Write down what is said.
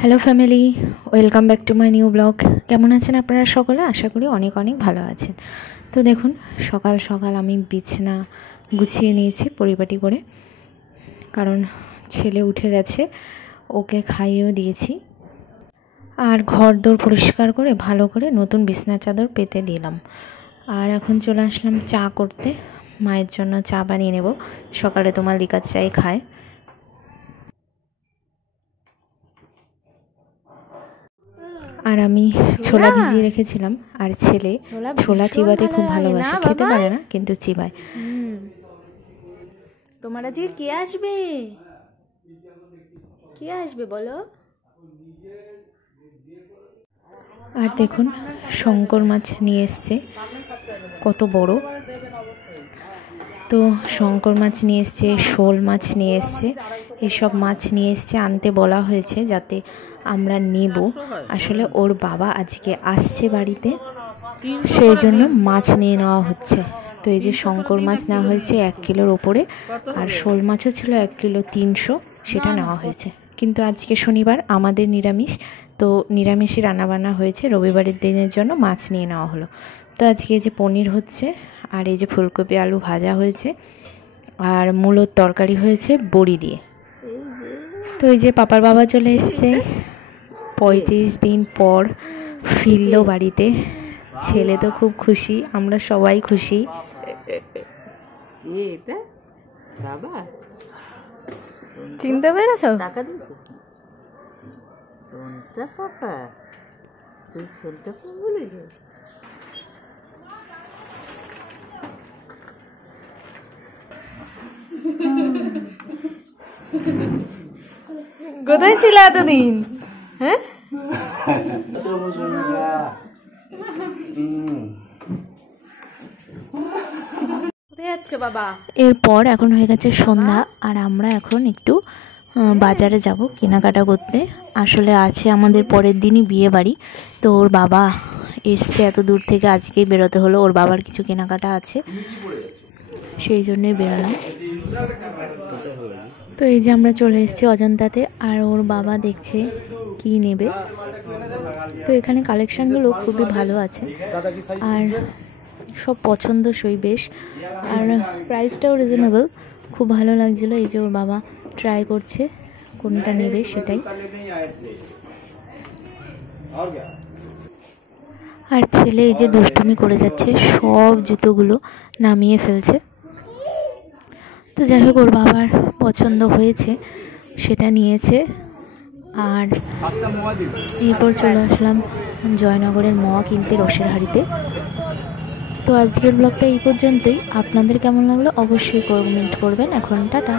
Hello family, welcome back to my new blog. কেমন আছেন আপনারা সকলে? আশা করি অনেক অনেক ভালো আছেন। তো দেখুন, সকাল সকাল আমি বিছানা গুছিয়ে নিয়েছি পরিপাটি করে, কারণ ছেলে উঠে গেছে, ওকে খাইয়েও দিয়েছি। আর ঘর দোর পরিষ্কার করে ভালো করে নতুন বিছানা চাদর পেতে দিলাম। আর এখন চলে আসলাম চা করতে। মায়ের জন্য চা বানিয়ে নেব। সকালে তোমার লিকার চাই খায়। আর আমি ছোলা ভিজিয়ে রেখেছিলাম, আর ছেলে ছোলা চিবাতে খুব ভালোবাসে, খেতে পারে না কিন্তু চিবায়। তোমার আজকে কে আসবে? কে আসবে বলো? আর দেখুন, শঙ্কর মাছ নিয়ে এসছে, কত বড়। তো শঙ্কর মাছ নিয়ে এসছে, শোল মাছ নিয়ে এসছে, এসব মাছ নিয়ে এসছে। আনতে বলা হয়েছে যাতে আমরা নেব। আসলে ওর বাবা আজকে আসছে বাড়িতে, সেই জন্য মাছ নিয়ে নেওয়া হচ্ছে। তো এই যে শঙ্কর মাছ নেওয়া হয়েছে 1 কিলোর ওপরে, আর শোল মাছও ছিল 1 কিলো 300, সেটা নেওয়া হয়েছে। কিন্তু আজকে শনিবার, আমাদের নিরামিষ, তো নিরামিষই রান্নাবান্না হয়েছে। রবিবারের দিনের জন্য মাছ নিয়ে নেওয়া হলো। তো আজকে এই যে পনির হচ্ছে, আর এই যে ফুলকপি আলু ভাজা হয়েছে, আর মূলোর তরকারি হয়েছে বড়ি দিয়ে। তো এই যে পাপার বাবা চলে এসছে, 35 দিন পর ফিরলো বাড়িতে। ছেলে তো খুব খুশি, আমরা সবাই খুশি। চিনতে পেরেছো? টাকা দিয়েছিস? কোনটা পাপা? তুই কোনটা বলেছিস? কোথায় ছিল এতদিন? হ্যাঁ, কোথায় যাচ্ছ বাবা? এরপর এখন হয়ে গেছে সন্ধ্যা, আর আমরা এখন একটু বাজারে যাব কেনাকাটা করতে। আসলে আছে আমাদের পরের দিনই বিয়ে বাড়ি, তো ওর বাবা এসছে এত দূর থেকে, আজকেই বেরোতে হলো। ওর বাবার কিছু কেনাকাটা আছে, সেই জন্যই বেরোলাম। তো এই যে আমরা চলে এসেছি অজন্তাতে, আর ওর বাবা দেখছে কি নেবে। তো এখানে কালেকশানগুলো খুবই ভালো আছে, আর সব পছন্দসই বেশ, আর প্রাইসটাও রিজনেবল, খুব ভালো লাগছিলো। এই যে ওর বাবা ট্রাই করছে কোনটা নেবে সেটাই। আর ছেলে এই যে দুষ্টুমি করে যাচ্ছে, সব জুতোগুলো নামিয়ে ফেলছে। তো যাই হোক, ওর বাবার পছন্দ হয়েছে, সেটা নিয়েছে। আর এরপর চলে আসলাম জয়নগরের মোয়া কিনতে, রসের হাঁড়িতে। তো আজকের ব্লগটা এই পর্যন্তই। আপনাদের কেমন লাগলো অবশ্যই কমেন্ট করবেন। এখন টাটা।